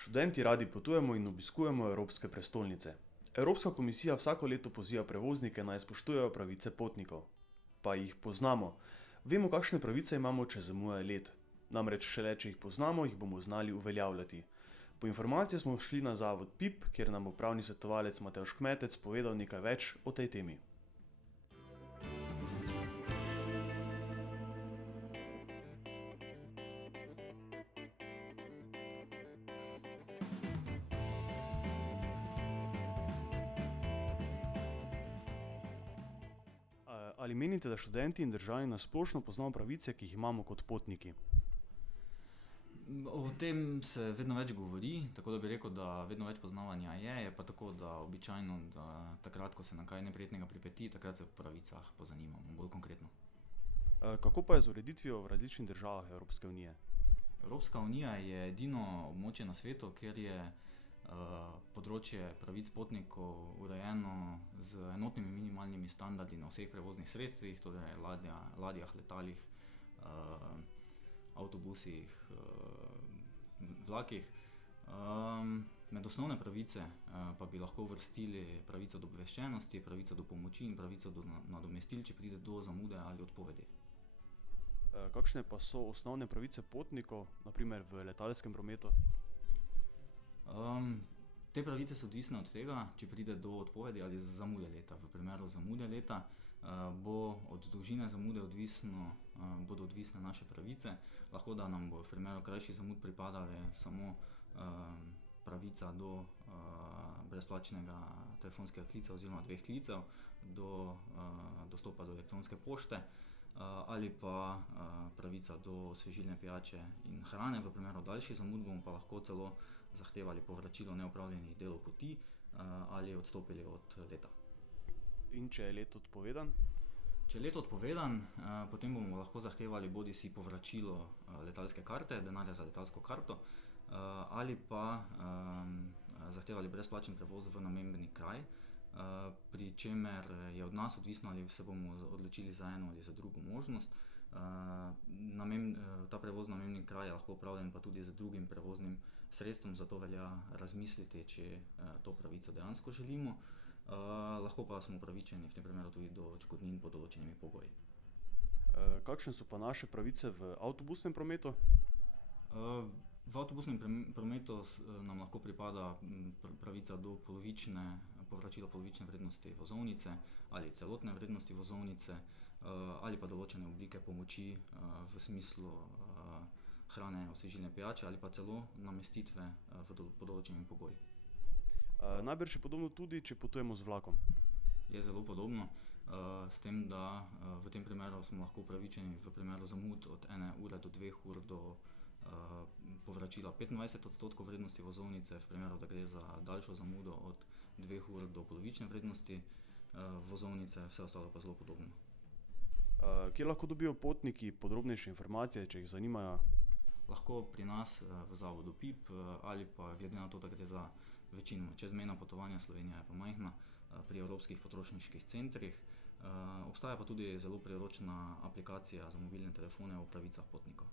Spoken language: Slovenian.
Študenti radi potujemo in obiskujemo evropske prestolnice. Evropska komisija vsako leto poziva prevoznike naj spoštujejo pravice potnikov. Pa jih poznamo. Vemo, kakšne pravice imamo, če zamuja let. Namreč šele, če jih poznamo, jih bomo znali uveljavljati. Po informacije smo šli na zavod PIP, kjer nam bo pravni svetovalec Matevž Kmetec povedal nekaj več o tej temi. Ali menite, da študenti in državljani na splošno poznamo pravice, ki jih imamo kot potniki? O tem se vedno več govori, tako da bi rekel, da vedno več poznavanja je pa tako, da običajno, da takrat, ko se nam kaj neprijetnega pripeti, takrat se o pravicah pozanimamo, bolj konkretno. Kako pa je z ureditvijo v različnih državah Evropske unije? Evropska unija je edino območje na svetu, kjer je področje pravic potnikov urejeno z enotnimi minimalnimi standardi na vseh prevoznih sredstvih, torej ladjah, letalih, avtobusih, vlakih. Med osnovne pravice pa bi lahko uvrstili pravico do obveščenosti, pravico do pomoči in pravico do nadomestil, če pride do zamude ali odpovedi. Kakšne pa so osnovne pravice potnikov, na primer v letalskem prometu? Te pravice so odvisne od tega, če pride do odpovedi ali zamude leta. V primeru zamude leta bo od dolžine zamude bodo odvisne naše pravice. Lahko da nam bo v primeru krajših zamud pripadala samo pravica do brezplačnega telefonskega klica oziroma 2 klicev, do dostopa do elektronske pošte, ali pa pravica do osvežilne pijače in hrane. V primeru daljših zamud bomo pa lahko celo zahtevali povračilo neopravljenih delov poti ali odstopili od leta. In če je let odpovedan? Če je let odpovedan, potem bomo lahko zahtevali bodisi povračilo letalske karte, denarja za letalsko karto, ali pa zahtevali brezplačen prevoz v namembni kraj, pri čemer je od nas odvisno, ali se bomo odločili za eno ali za drugo možnost. Ta prevoz v namembni kraj je lahko opravljen pa tudi z drugim prevoznim sredstvom, zato velja razmisliti, če to pravico dejansko želimo. Lahko pa smo upravičeni v tem primeru tudi do odškodnin pod določenimi pogoji. Kakšne so pa naše pravice v avtobusnem prometu? V avtobusnem prometu nam lahko pripada pravica do povračila polovične vrednosti vozovnice ali celotne vrednosti vozovnice, ali pa določene oblike pomoči v smislu hrane, osvežilne pijače ali pa celo namestitve pod določenimi pogoji. Najbrž je podobno tudi, če potujemo z vlakom. Je zelo podobno, s tem, da v tem primeru smo lahko upravičeni v primeru zamud od 1 ure do 2 ur do povračila 25% vrednosti vozovnice, v primeru, da gre za daljšo zamudo od 2 ur do polovične vrednosti vozovnice, vse ostalo pa zelo podobno. Kje lahko dobijo potniki podrobnejše informacije, če jih zanimajo? Lahko pri nas v zavodu PIP ali pa glede na to, da gre za večinoma čezmejna potovanja, Slovenija je pa majhna, pri evropskih potrošniških centrih. Obstaja pa tudi zelo priročna aplikacija za mobilne telefone o pravicah potnikov.